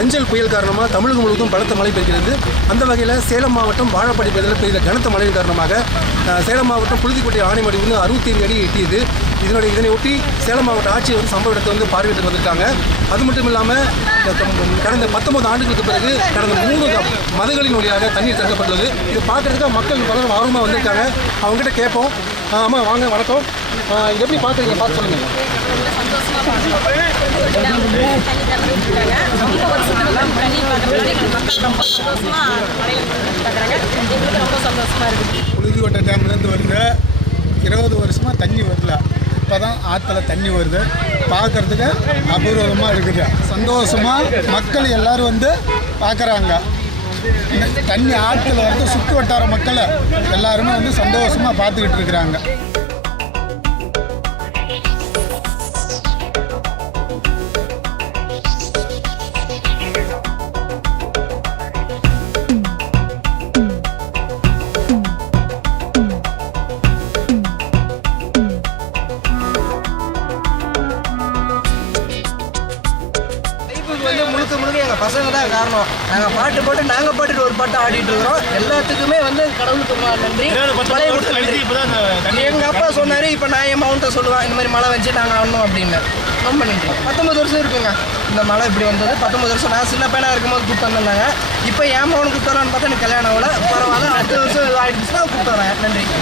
பெஞ்சல் புயல் காரணமாக தமிழகம் முழுவதும் பலத்த மழை பெய்கிறது. அந்த வகையில் சேலம் மாவட்டம் வாழப்பாடி பகுதியில் பெய்த கனத்த மழையின் காரணமாக சேலம் மாவட்டம் புழுதிக்கோட்டை ஆனைமடி 65 அடி எட்டியது. இதனை ஒட்டி சேலம் மாவட்ட ஆட்சியர் சம்பவ இடத்தை பார்வையிட்டு வந்திருக்காங்க. அது மட்டும் இல்லாமல் கடந்த 19 ஆண்டுகளுக்கு பிறகு கடந்த 3 மதங்களின் வழியாக தண்ணீர் திறக்கப்பட்டுள்ளது. இது பார்க்கறதுக்கு மக்கள் பலரும் ஆர்வமாக வந்திருக்காங்க. அவங்ககிட்ட கேட்போம். ஆமாம், வாங்க, வணக்கம். இது எப்படி பார்க்குறீங்க? பார்த்து சொல்லுங்கள். புழுதிக்கோட்டை டேம்லேருந்து வருது. 20 வருஷமாக தண்ணி வரல. இப்போ தான் ஆற்றுல தண்ணி வருது. பார்க்குறதுக்கு அபூர்வமாக இருக்குது. சந்தோஷமாக மக்கள் எல்லோரும் வந்து பார்க்குறாங்க. தண்ணி ஆற்றுல வந்து சுற்று வட்டார மக்கள் எல்லாருமே வந்து சந்தோஷமாக பார்த்துக்கிட்டு இருக்கிறாங்க. முழுக்க எங்கள் பசங்க தான் காரணம். நாங்கள் பாட்டு போட்டு நாங்கள் பாட்டுட்டு ஒரு பாட்டு ஆடிட்டு இருக்கிறோம். எல்லாத்துக்குமே வந்து கடவுளுக்கு நன்றி. எங்கள் அப்பா சொன்னார், இப்போ நான் என் மவுண்ட்டை சொல்லுவேன், இந்த மாதிரி மழை வச்சு நாங்கள் ஆடணும் அப்படின்னு. ரொம்ப நன்றி. 19 வருஷம் இருக்குங்க இந்த மழை இப்படி வந்தது. 19 வருஷம் நான் சின்ன பையனாக இருக்கும்போது கூப்பிட்டு வந்தாங்க. இப்போ என் மகனுக்கு கூப்பிட்டு வரான்னு பார்த்தா எனக்கு கல்யாணம் ஆகல. பரவாயில்ல, அடுத்த வருஷம் ஆகிடுச்சுன்னா கூப்பிட்டு வரேன். நன்றி.